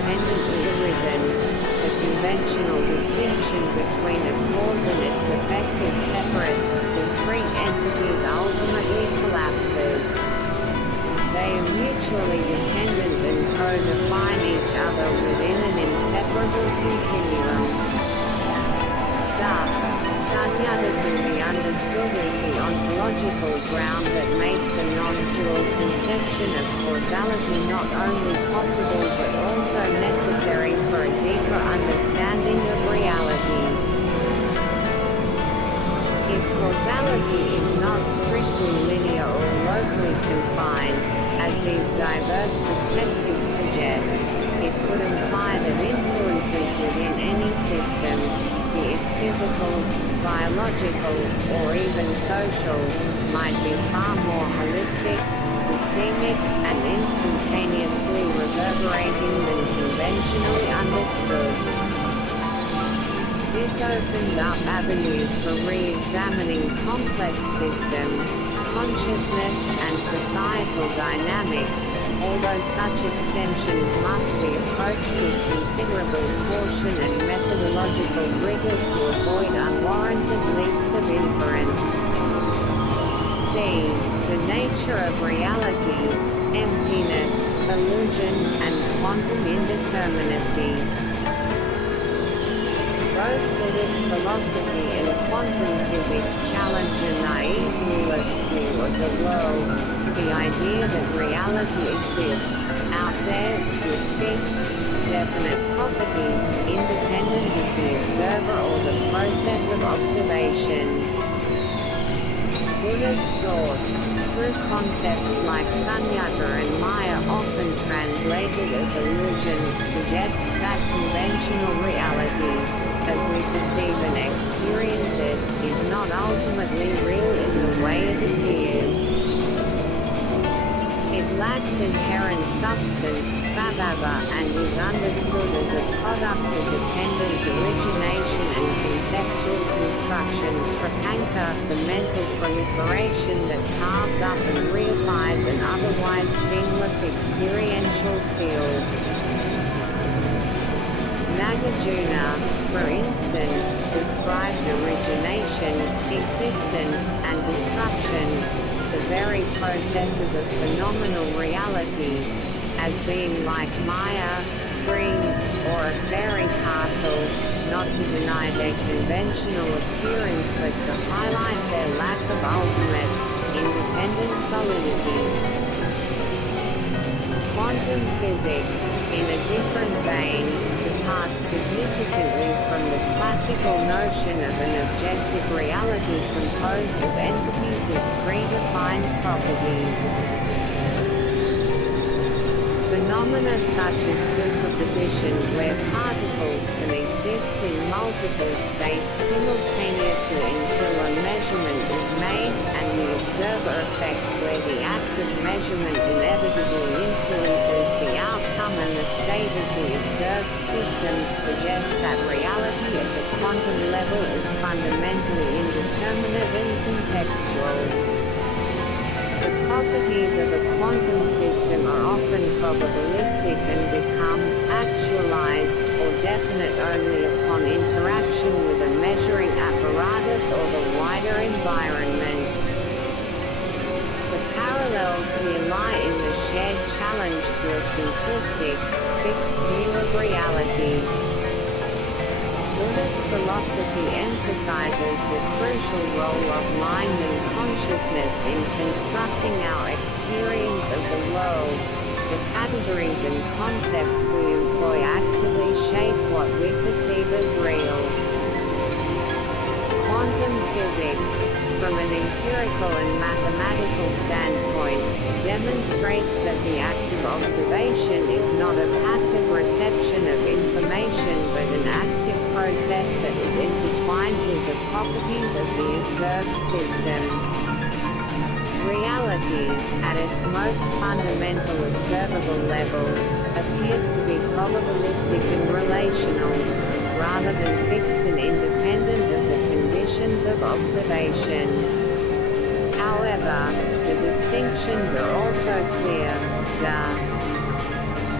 independently arisen. The conventional distinction between a cause and its effect is separate, discrete entities ultimately collapses. They are mutually dependent and co-define each other within an inseparable continuum. Thus, sunyata can be understood as the ontological ground that makes a non-dual conception of causality not only possible but also necessary for a deeper understanding of reality. If causality is not strictly linear or locally confined, as these diverse perspectives suggest, it could imply that influences within any system, be it physical, biological, or even social, might be far more holistic, systemic, and instantaneously reverberating than conventionally understood. This opens up avenues for re-examining complex systems, consciousness, and societal dynamics, although such extensions must be approached with considerable caution and methodological rigor to avoid unwarranted leaps of inference. C. The nature of reality, emptiness, illusion, and quantum indeterminacy. Both Buddhist philosophy and quantum physics challenge a naive dualist view of the world, the idea that reality exists, out there, with fixed, definite properties, independent of the observer or the process of observation. Buddhist thought, through concepts like sunyata and maya often translated as illusion, suggests that conventional reality, as we perceive and experience it, is not ultimately real in the way it appears. It lacks inherent substance, sabhava, and is understood as a product of dependent origination and conceptual construction, prapanka, the mental proliferation that carves up and reifies an otherwise seamless experiential field. Nagarjuna, for instance, described origination, existence, and destruction, the very processes of phenomenal reality, as being like Maya, dreams, or a fairy castle, not to deny their conventional appearance but to highlight their lack of ultimate, independent solidity. Quantum physics, in a different vein, departs significantly from the classical notion of an objective reality composed of entities with predefined properties. Phenomena such as superposition, where particles can exist in multiple states simultaneously until a measurement is made, and the observer effect where the act of measurement inevitably influences the outcome and the state of the observed system, suggests that reality at the quantum level is fundamentally indeterminate and contextual. The properties of a quantum system are often probabilistic and become actualized, or definite only upon interaction with a measuring apparatus or the wider environment. The parallels here lie in the shared challenge to a simplistic, fixed view of reality. Buddhist philosophy emphasizes the crucial role of mind and consciousness in constructing our experience of the world. The categories and concepts we employ actively shape what we perceive as real. Quantum physics, from an empirical and mathematical standpoint, demonstrates that the act of observation is not a passive reception of information but an active process that is intertwined with the properties of the observed system. Reality, at its most fundamental observable level, appears to be probabilistic and relational, rather than fixed and independent of the conditions of observation. However, the distinctions are also clear.